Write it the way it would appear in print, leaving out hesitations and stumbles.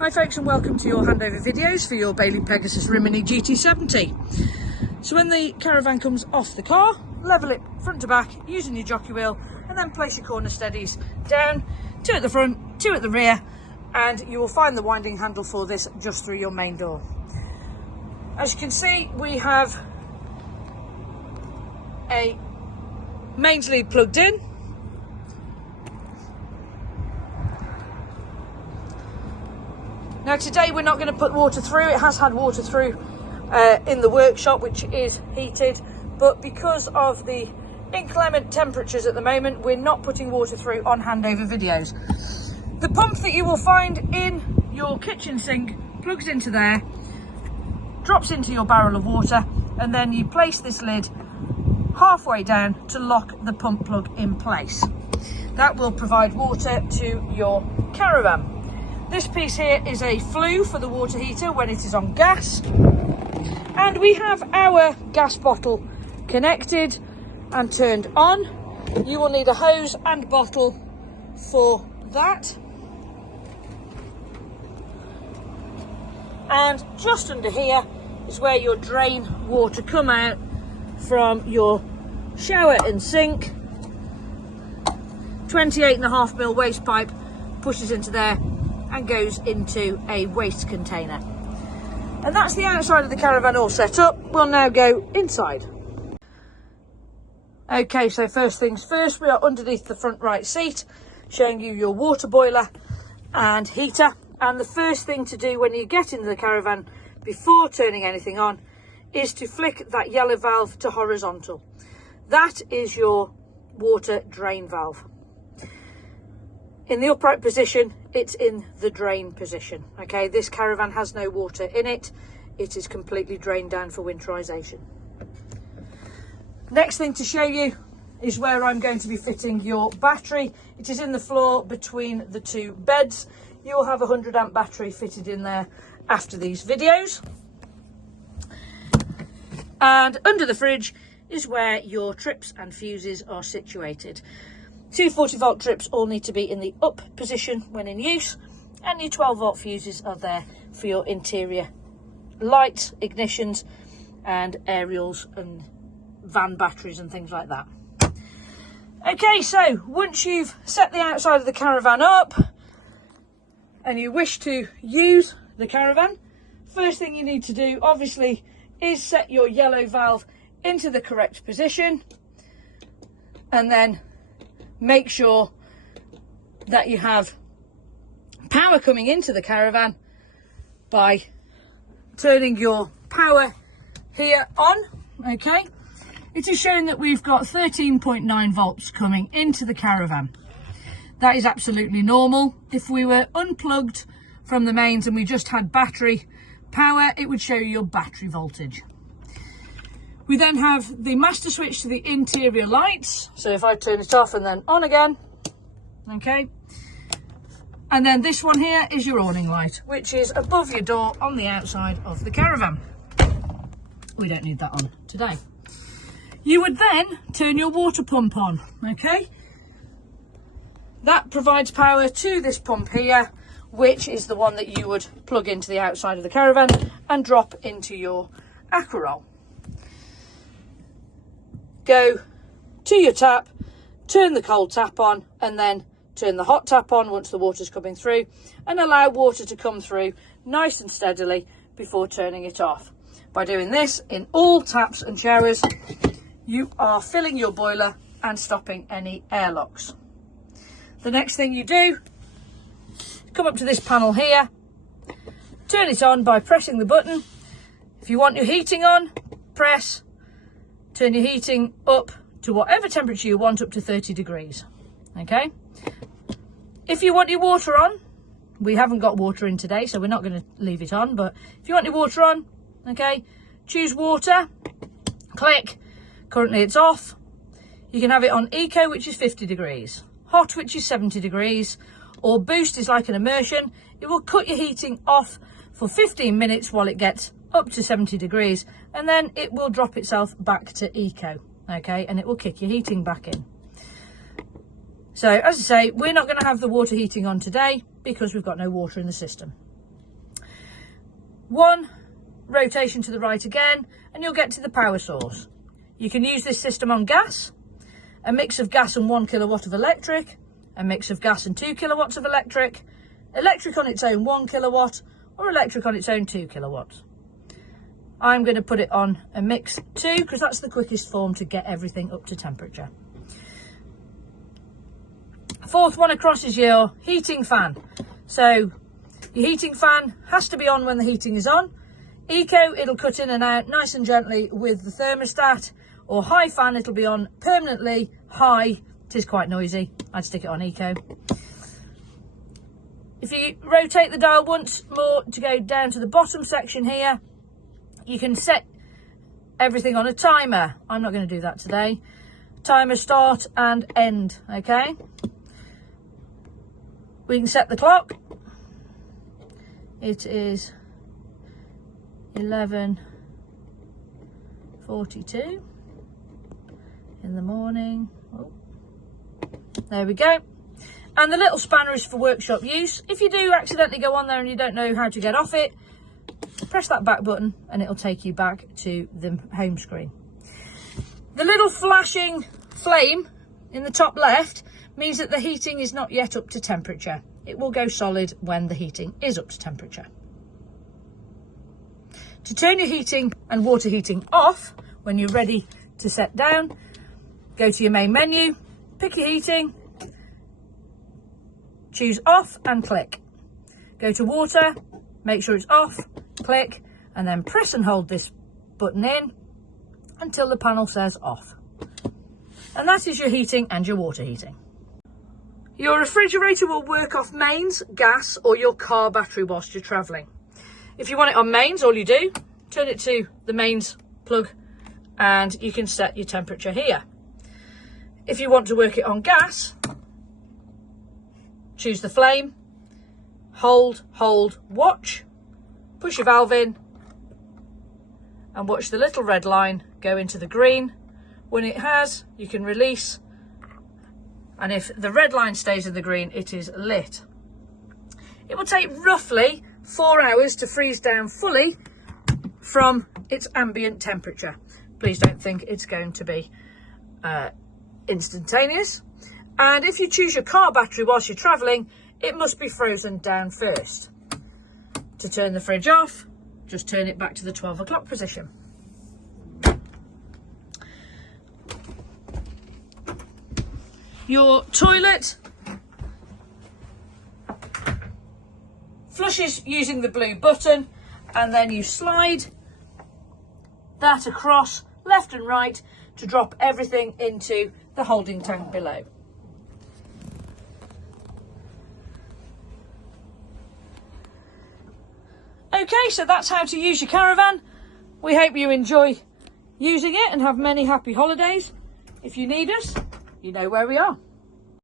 Hi folks, and welcome to your handover videos for your Bailey Pegasus Rimini GT70. So when the caravan comes off the car, level it front to back using your jockey wheel, and then place your corner steadies down, 2 at the front, 2 at the rear, and you will find the winding handle for this just through your main door. As you can see, we have a mains lead plugged in. Now today we're not going to put water through. It has had water through in the workshop, which is heated, but because of the inclement temperatures at the moment, we're not putting water through on handover videos. The pump that you will find in your kitchen sink plugs into there, drops into your barrel of water, and then you place this lid halfway down to lock the pump plug in place. That will provide water to your caravan. This piece here is a flue for the water heater when it is on gas, and we have our gas bottle connected and turned on. You will need a hose and bottle for that. And just under here is where your drain water come out from your shower and sink. 28.5mm waste pipe pushes into there and goes into a waste container. And that's the outside of the caravan all set up. We'll now go inside. Okay, so first things first, we are underneath the front right seat, showing you your water boiler and heater. And the first thing to do when you get into the caravan, before turning anything on, is to flick that yellow valve to horizontal. That is your water drain valve. In the upright position, it's in the drain position. Okay, this caravan has no water in it. It is completely drained down for winterization. Next thing to show you is where I'm going to be fitting your battery. It is in the floor between the 2 beds. You will have a 100 amp battery fitted in there after these videos. And under the fridge is where your trips and fuses are situated. 2 40-volt trips all need to be in the up position when in use, and your 12-volt fuses are there for your interior lights, ignitions, and aerials and van batteries and things like that. Okay, so once you've set the outside of the caravan up and you wish to use the caravan, first thing you need to do obviously is set your yellow valve into the correct position, and then make sure that you have power coming into the caravan by turning your power here on. Okay, it is showing that we've got 13.9 volts coming into the caravan. That is absolutely normal. If we were unplugged from the mains and we just had battery power, it would show you your battery voltage. We then have the master switch to the interior lights. So if I turn it off and then on again, okay. And then this one here is your awning light, which is above your door on the outside of the caravan. We don't need that on today. You would then turn your water pump on, okay. That provides power to this pump here, which is the one that you would plug into the outside of the caravan and drop into your aquaroll. Go to your tap, turn the cold tap on, and then turn the hot tap on once the water's coming through, and allow water to come through nice and steadily before turning it off. By doing this in all taps and showers, you are filling your boiler and stopping any airlocks. The next thing you do, come up to this panel here, turn it on by pressing the button. If you want your heating on, press. Turn your heating up to whatever temperature you want, up to 30 degrees. Okay. If you want your water on, we haven't got water in today, so we're not going to leave it on. But if you want your water on, okay, choose water, click. Currently it's off. You can have it on eco, which is 50 degrees, hot, which is 70 degrees, or boost is like an immersion. It will cut your heating off for 15 minutes while it gets up to 70 degrees, and then it will drop itself back to eco, okay, and it will kick your heating back in. So as I say, we're not going to have the water heating on today because we've got no water in the system. One rotation to the right again, and you'll get to the power source. You can use this system on gas, a mix of gas and 1 kilowatt of electric, a mix of gas and 2 kilowatts of electric, electric on its own 1 kilowatt, or electric on its own 2 kilowatts. I'm going to put it on a mix 2 because that's the quickest form to get everything up to temperature. Fourth one across is your heating fan. So your heating fan has to be on when the heating is on. Eco, it'll cut in and out nice and gently with the thermostat, or high fan, it'll be on permanently high. It is quite noisy. I'd stick it on Eco. If you rotate the dial once more to go down to the bottom section here, you can set everything on a timer. I'm not going to do that today. Timer start and end, okay? We can set the clock. It is 11:42 in the morning. Oh, there we go. And the little spanner is for workshop use. If you do accidentally go on there and you don't know how to get off it, press that back button and it'll take you back to the home screen. The little flashing flame in the top left means that the heating is not yet up to temperature. It will go solid when the heating is up to temperature. To turn your heating and water heating off when you're ready to set down, go to your main menu, pick your heating, choose off and click. Go to water, make sure it's off, click, and then press and hold this button in until the panel says off. And that is your heating and your water heating. Your refrigerator will work off mains, gas, or your car battery whilst you're travelling. If you want it on mains, all you do, turn it to the mains plug and you can set your temperature here. If you want to work it on gas, choose the flame, hold, watch, push your valve in and watch the little red line go into the green. When it has, you can release, and if the red line stays in the green, it is lit. It will take roughly 4 hours to freeze down fully from its ambient temperature. Please don't think it's going to be instantaneous. And if you choose your car battery whilst you're travelling, it must be frozen down first. To turn the fridge off, just turn it back to the 12 o'clock position. Your toilet flushes using the blue button, and then you slide that across left and right to drop everything into the holding tank below. Okay, so that's how to use your caravan. We hope you enjoy using it and have many happy holidays. If you need us, you know where we are.